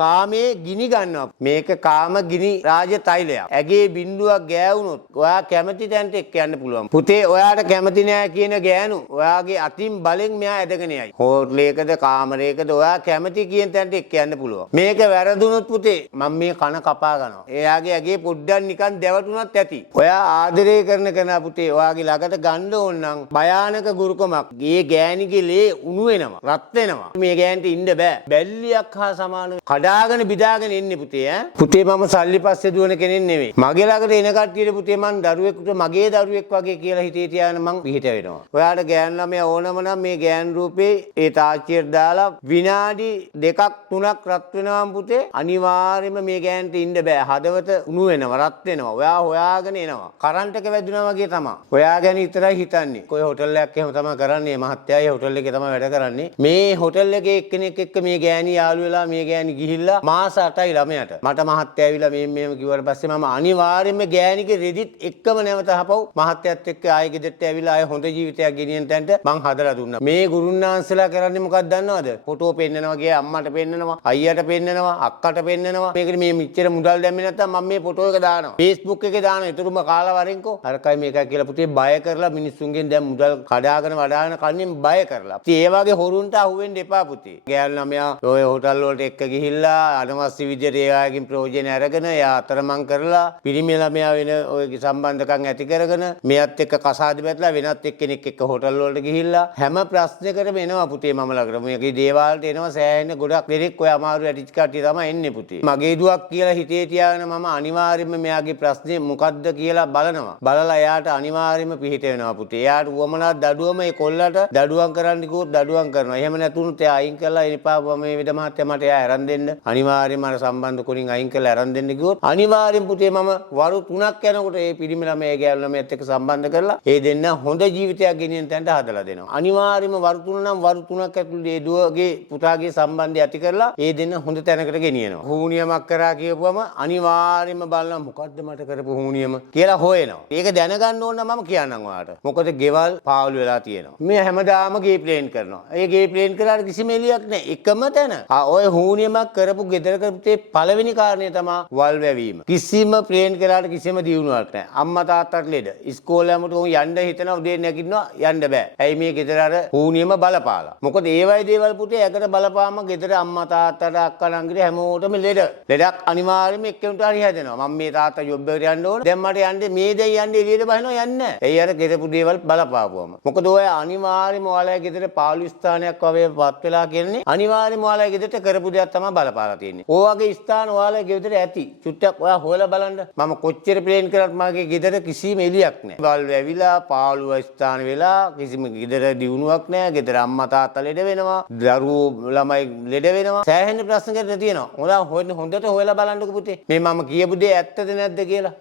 කාමයේ ගිනි ගන්නවා. මේක කාම ගිනි රාජ තෛලයක්. ඇගේ බින්දුවක් ගෑවුනොත් ඔයා කැමති තැනට එක්ක යන්න පුළුවන්. පුතේ ඔයාට කැමති නෑ කියන ගෑනු ඔයාගේ අතින් බලෙන් මෙයා ඇදගෙන යයි. හෝටලයකද කාමරයකද ඔයා කැමති කියන තැනට එක්ක යන්න පුළුවන්. මේක වැරදුනොත් පුතේ මම මේ කන කපා ගන්නවා. එයාගේ ඇගේ පොඩ්ඩක් නිකන් දැවටුනත් ඇති. ඔයා ආදරය කරන කෙනා පුතේ ඔයාගේ ළඟට ගන්න ඕන නම් භයානක ගුරුකමක්. මේ ගෑණිගේ ලේ උණු වෙනවා. රත් වෙනවා. මේ ගෑනට ඉන්න බෑ. බැල්ලියක් හා සමාන කඩාගෙන බිදාගෙන ඉන්නේ පුතේ ඈ. පුතේ මම සල්ලි පස්සේ දුවන කෙනෙක් නෙමෙයි. මගේ ළඟට එන කට්ටියට පුතේ මං දරුවෙකුට මගේ දරුවෙක් වගේ කියලා හිතේ තියාගෙන මං පිහිට වෙනවා. ඔයාට ගෑනු ළමයා ඕනම නම් මේ ගෑනු රූපේ ඒ තාච්චියට දාලා විනාඩි 2ක් 3ක් රත් වෙනවම් පුතේ අනිවාර්යයෙන්ම මේ ගෑනට ඉන්න බෑ. හදවත උණු වෙනවා රත් වෙනවා. ඔයා හොයාගෙන එනවා. කරන්ට් එක වැදුනා වගේ තමයි. ඔයා ගැන විතරයි හිතන්නේ. කොයි හොටල් එකක් එහෙම තමයි කරන්නේ. මහත්තයායි හොටල් එකේ තමයි වැඩ කරන්නේ. මේ හොටල් එකේ එක්කෙනෙක් එක්ක මේ ගෑණි යාළු වෙලා මේ ගෑණි ගිහිල්ලා මාස 8යි ළමයට. මට මහත්තයා ඇවිල්ලා මෙහෙම කිව්වට පස්සේ මම අනිවාර්යයෙන්ම ගෑණිගේ රෙදිත් එක්කම නැවත හපව් මහත්තයත් එක්ක ආයෙ ගෙදරට ඇවිල්ලා ආයෙ හොඳ ජීවිතයක් ගෙනියන්න තැනට මං හදලා දුන්නා. මේ ගුරුන්නාන්සලා කරන්නේ මොකක්ද දන්නවද? ෆොටෝ පෙන්නනවා ගියා අම්මට පෙන්නනවා, අයියට පෙන්නනවා, අක්කට පෙන්නනවා. මේකට මේ මෙච්චර මුදල් දැම්මේ නැත්තම් මම මේ ෆොටෝ එක දානවා. Facebook එකේ දානවා. ඒතරම කාලා වරෙන්කෝ. අරකයි මේකයි කියලා පුතේ බය කරලා මිනිස්සුන්ගෙන් දැන් මුදල් කඩාගෙන වඩාගෙන කන්නේ බය කරලා. ඉතින් ඒ වගේ හොරුන්ට අහුවෙන්න එපා පුතේ. ගෑල් ළමයා ඔය හොටල් වලට එක්ක ගිහිල්ලා අනවශ්‍ය විදිහට එයාගෙන් ප්‍රයෝජන අරගෙන එයා අතරමං කරලා පිරිමි ළමයා වෙන ඔය සම්බන්ධකම් ඇති කරගෙන මෙයත් එක්ක කසාද බැඳලා වෙනත් එක්කෙනෙක් එක්ක හොටල් වලට ගිහිල්ලා හැම ප්‍රශ්නයකටම එනවා පුතේ මම ළඟට. මේකේ දේවාලට එනවා සෑහෙන ගොඩක් දෙනෙක් ඔය අමාරු ඇටිච් කට්ටිය තමයි එන්නේ පුතේ. මගේ දුවක් කියලා හිතේ තියාගෙන මම අනිවාර්යයෙන්ම මෙයාගේ ප්‍රශ්නේ මොකද්ද කියලා බලනවා. බලලා එයාට අනිවාර්යයෙන්ම පිහිට වෙනවා පුතේ. එයාට උවමනා දඩුවම ඒ කොල්ලට දඩුවම් කරන්න කිව්වොත් දඩුවම් කරනවා. එහෙම නැතුණුත් එයා අයින් කරලා එනිපා මේ විද මහත්තයා මට එයා අරන් දෙන්න. අනිවාර්යයෙන්ම අර සම්බන්ධ කොලින් අයින් කරලා අරන් දෙන්න කිව්වොත් අනිවාර්යෙන් පුතේ මම වරු 3ක් යනකොට ඒ පිරිමි ළමයා ගෑනු ළමයාත් එක්ක සම්බන්ධ කරලා ඒ දෙන්න හොඳ ජීවිතයක් ගෙනියන තැනට හදලා දෙනවා. අනිවාර්යයෙන්ම වරු 3 නම් වරු 3ක් ඇතුළත ඒ දුවගේ පුතාගේ සම්බන්ධය ඇති කරලා ඒ දෙන්න හොඳ තැනකට ගෙනියනවා. හුනියමක් කරා කියපුවම අනිවාර්යයෙන්ම බලනවා මොකද්ද මට කරපු හුනියම කියලා හොයනවා. ඒක දැනගන්න ඕන නම් මම කියන්නම් ඔයාලට. මොකද ගෙවල් පාවුල් වෙලා තියෙනවා. මේ හැමදාම ගේ ප්ලේන් කරනවා. ඒ ගේ ප්ලේන් කරාට කිසිම එලියක් නැහැ. එකම තැන. ඔය හුනියමක් කරපු ගෙදර කරපුතේ පළවෙනි කාරණේ තමයි වල් වැවීම. කිසිම ප්ලේන් කරාට කිසිම දියුණුවක් නැහැ. අම්මා තාත්තට ලෙඩ. ඉස්කෝලේ යමුට උන් යන්න හිතනවා උදේ නැගිටිනවා යන්න බෑ. ඇයි මේ ගෙදර අර හුනියම බලපාලා. මොකද ඒ වගේ දේවල් පුතේ ඇකට බලපාම ගෙදර අම්මා තාත්තට අක්කා නංගිට හැමෝටම ලෙඩ. ලෙඩක් අනිවාර්යයෙන්ම එක්කෙනෙකුට හරි හැදෙනවා. මම මේ තාත්තා ජොබ් එකට යන්න ඕන. දැන් මට යන්න මේ දෙයි යන්න එළියට බහිනවා යන්නේ නැහැ. එයි අර ගෙදරපු දේවල් බලපාපුවම. මොකද ඔය අනිවාර්යයෙන්ම ඔයාලගේ ගෙදර පාළු ස්ථානයක් වගේ වත් වෙලා කියන්නේ අනිවාර්යයෙන්ම ඔයාලගේ ගෙදරට කරපු දෙයක් තමයි බලපාලා තියෙන්නේ. ඔයගේ ස්ථාන ඔයාලගේ ගෙදර ඇති. චුට්ටක් ඔයා හොයලා බලන්න. මම කොච්චර ප්ලේන් කරත් මගේ ගෙදර කිසිම එළියක් නැහැ. වල් වැවිලා පාළුව ස්ථාන වෙලා කිසිම ගෙදර දියුණුවක් නැහැ. ගෙදර අම්මා තාත්තා ලෙඩ වෙනවා. දරුවෝ ළමයි ලෙඩ වෙනවා. සෑහෙන ප්‍රශ්න ගැට තියෙනවා. ඔයා හොඳට හොයලා බලන්නකෝ පුතේ. මේ මම කියපු දේ ඇත්තද නැද්ද කියලා.